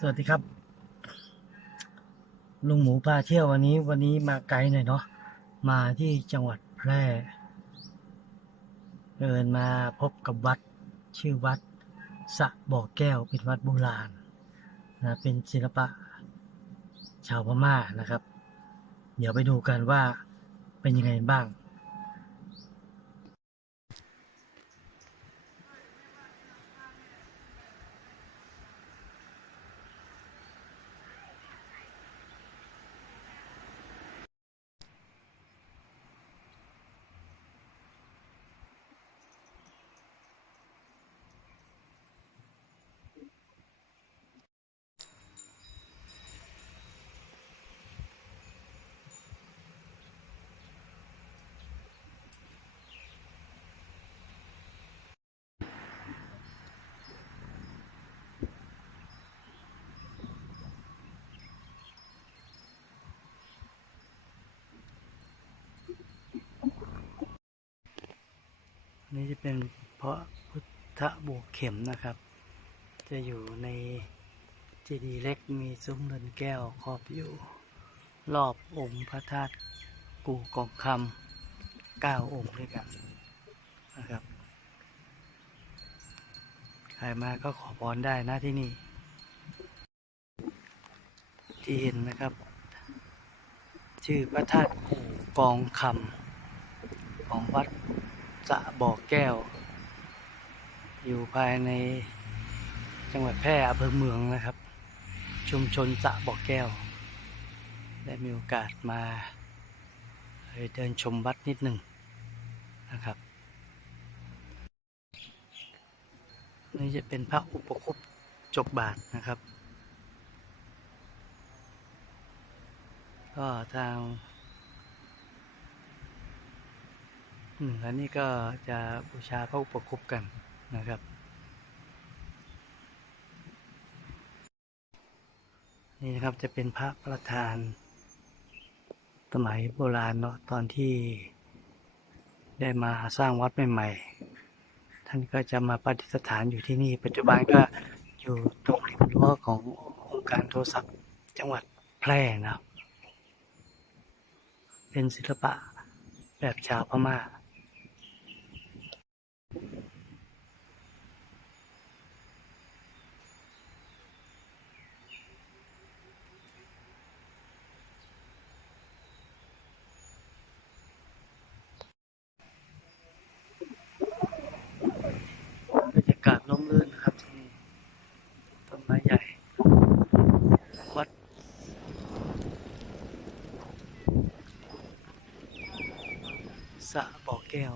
สวัสดีครับ ลุงหมูพาเที่ยววันนี้ วันนี้มาไกลหน่อยเนาะมาที่จังหวัดแพร่เดินมาพบกับวัดชื่อวัดสะบ่อแก้วเป็นวัดโบราณนะเป็นศิลปะ ชาวพม่านะครับ เดี๋ยวไปดูกันว่าเป็นยังไงบ้าง นี่จะเป็นเพราะพุทธบวกเข็มนะครับ จะอยู่ในเจดีย์เล็กมีซุ้มเงินแก้วครอบอยู่ รอบองค์พระธาตุกูกองคำเก้าองค์ด้วยกันนะครับ ใครมาก็ขอพรได้นะที่นี่ ที่เห็นนะครับ ชื่อพระธาตุกูกองคำของวัด สะบ่อแก้ว อยู่ภายในจังหวัดแพร่อำเภอเมืองนะครับ ชุมชนสะบ่อแก้ว ได้มีโอกาสมาเดินชมวัดนิดหนึ่งนะครับ นี่จะเป็นพระอุปคุปจบบาทนะครับ ก็ทาง อันนี้ก็จะบูชาพระอุปคุปกันนะครับ นี่นะครับจะเป็นพระประธาน สมัยโบราณเนาะตอนที่ได้มาสร้างวัดใหม่ๆ ท่านก็จะมาปฏิสถานอยู่ที่นี่ ปัจจุบันก็อยู่ตรงริมรั้วขององค์การโทรศัพท์จังหวัดแพร่นะ เป็นศิลปะแบบชาวพม่ารรยากาศร่มรื่นนะครับที่นี่ต้นไม้ใหญ่ วัด สระบ่อ แก้ว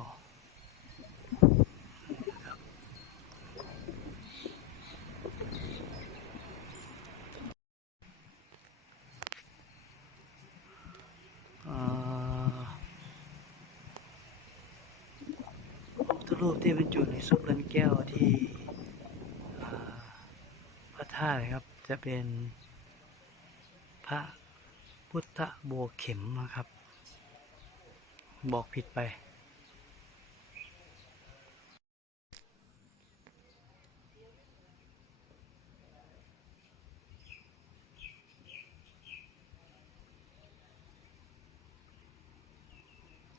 อ๋อพระรูปที่บรรจุในซุปเรือนแก้วที่พระธาตุนะครับจะเป็นพระพุทธโบเข็มนะครับ บอกผิดไป